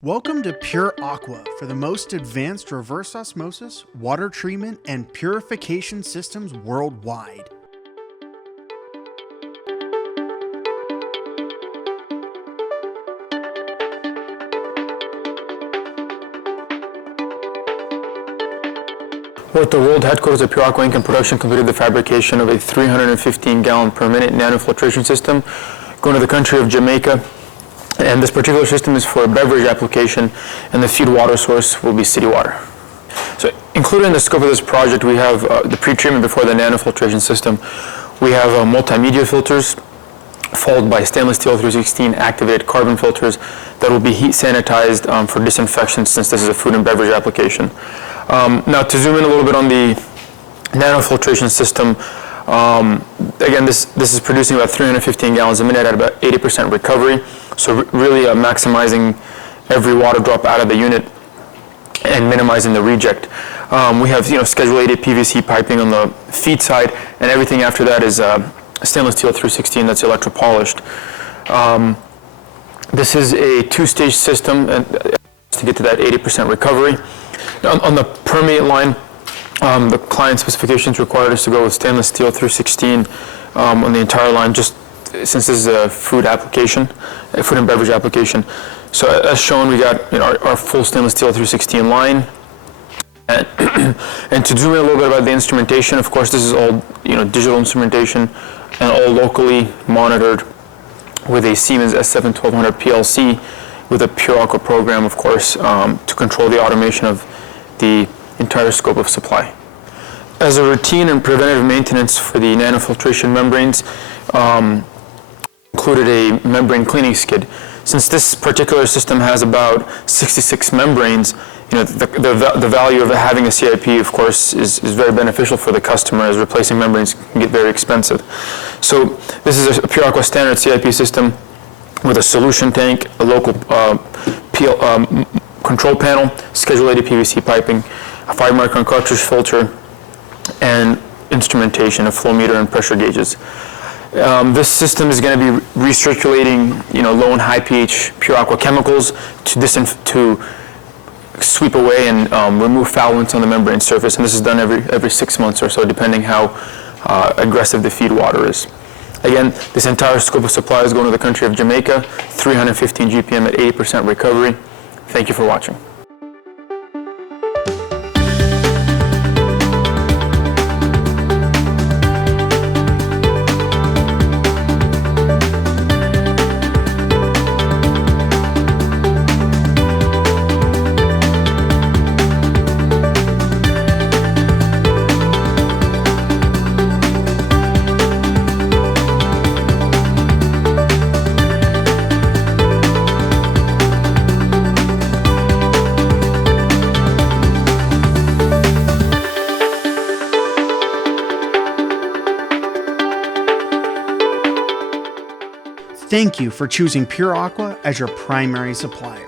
Welcome to Pure Aqua for the most advanced reverse osmosis, water treatment, and purification systems worldwide. We're at the world headquarters of Pure Aqua Inc. Production completed the fabrication of a 315-gallon Permeate nanofiltration system going to the country of Jamaica. And this particular system is for a beverage application, and the feed water source will be city water. So included in the scope of this project, we have the pre-treatment before the nanofiltration system. We have multimedia filters, followed by stainless steel 316 activated carbon filters that will be heat sanitized for disinfection, since this is a food and beverage application. Now to zoom in a little bit on the nanofiltration system, again, this is producing about 315 gallons a minute at about 80% recovery. So really maximizing every water drop out of the unit and minimizing the reject. We have Schedule 80 PVC piping on the feed side, and everything after that is stainless steel 316 that's electropolished. This is a two-stage system to get to that 80% recovery. On the Permeate line, the client specifications required us to go with stainless steel 316 on the entire line, just since this is a food application, a food and beverage application. So as shown, we got our full stainless steel 316 line. And to zoom in a little bit about the instrumentation, of course, this is all digital instrumentation and all locally monitored with a Siemens S7-1200 PLC with a Pure Aqua program, of course, to control the automation of the entire scope of supply. As a routine and preventative maintenance for the nanofiltration membranes, included a membrane cleaning skid. Since this particular system has about 66 membranes, the value of having a CIP, of course, is very beneficial for the customer, as replacing membranes can get very expensive. So this is a Pure Aqua standard CIP system with a solution tank, a local control panel, Schedule 80 PVC piping, a 5-micron cartridge filter, and instrumentation, a flow meter and pressure gauges. This system is going to be recirculating, low and high pH Pure Aqua chemicals to sweep away and remove foulants on the membrane surface, and this is done every 6 months or so, depending how aggressive the feed water is. Again, this entire scope of supply is going to the country of Jamaica, 315 GPM at 80% recovery. Thank you for watching. Thank you for choosing Pure Aqua as your primary supplier.